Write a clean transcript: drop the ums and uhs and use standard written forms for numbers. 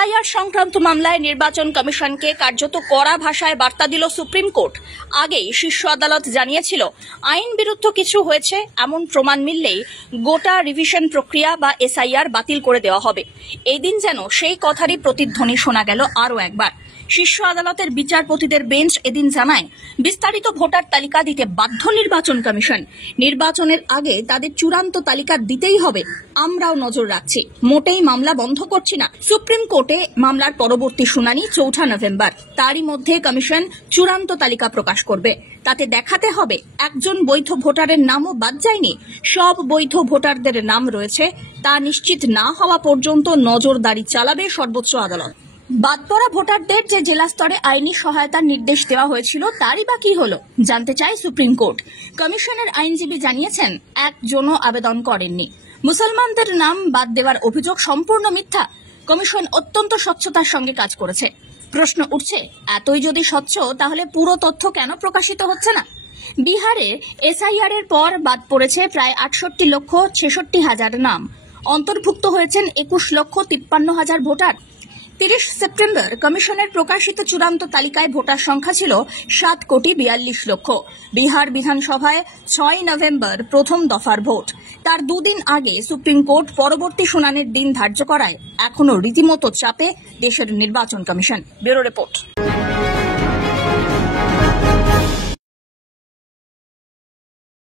SIR সংক্রান্ত মামলায় নির্বাচন কমিশনকে কার্যত কড়া ভাষায় বার্তা দিল সুপ্রিম কোর্ট। আগেই শীর্ষ আদালত জানিয়েছিল, আইন বিরুদ্ধ কিছু হয়েছে এমন প্রমাণ মিললেই গোটা রিভিশন প্রক্রিয়া বা এসআইআর বাতিল করে দেওয়া হবে। এই দিন যেন সেই কথারই প্রতিধ্বনি শোনা গেল আরও একবার। শীর্ষ আদালতের বিচারপতিদের বেঞ্চ এদিন জানায়, বিস্তারিত ভোটার তালিকা দিতে বাধ্য নির্বাচন কমিশন। নির্বাচনের আগে তাদের চূড়ান্ত তালিকা দিতেই হবে। আমরাও নজর রাখছি, মোটেই মামলা বন্ধ করছি না। সুপ্রিম কোর্টে মামলার পরবর্তী শুনানি 4 নভেম্বর। তারই মধ্যে কমিশন চূড়ান্ত তালিকা প্রকাশ করবে। তাতে দেখাতে হবে একজন বৈধ ভোটারের নামও বাদ যায়নি, সব বৈধ ভোটারদের নাম রয়েছে। তা নিশ্চিত না হওয়া পর্যন্ত নজরদারি চালাবে সর্বোচ্চ আদালত। বাদ পড়া ভোটারদের যে জেলা স্তরে আইনি সহায়তার নির্দেশ দেওয়া হয়েছিল তারই বা কি হলো জানতে চায় সুপ্রিম কোর্ট। কমিশনের আইনজীবী জানিয়েছেন, একজনও আবেদন করেননি। মুসলমানদের নাম বাদ দেওয়ার অভিযোগ সম্পূর্ণ মিথ্যা। কমিশন অত্যন্ত স্বচ্ছতার সঙ্গে কাজ করেছে। প্রশ্ন উঠছে, এতই যদি স্বচ্ছ তাহলে পুরো তথ্য কেন প্রকাশিত হচ্ছে না? বিহারে এসআইআর এর পর বাদ পড়েছে প্রায় 68,66,000 নাম। অন্তর্ভুক্ত হয়েছেন 21,53,000 ভোটার। 30 সেপ্টেম্বর কমিশনের প্রকাশিত চূড়ান্ত তালিকায় ভোটার সংখ্যা ছিল 7,42,00,000। বিহার বিধানসভায় 6 নভেম্বর প্রথম দফার ভোট। তার দুদিন আগে সুপ্রিম কোর্ট পরবর্তী শুনানির দিন ধার্য করায় এখনো রীতিমতো চাপে দেশের নির্বাচন কমিশন। Bureau report.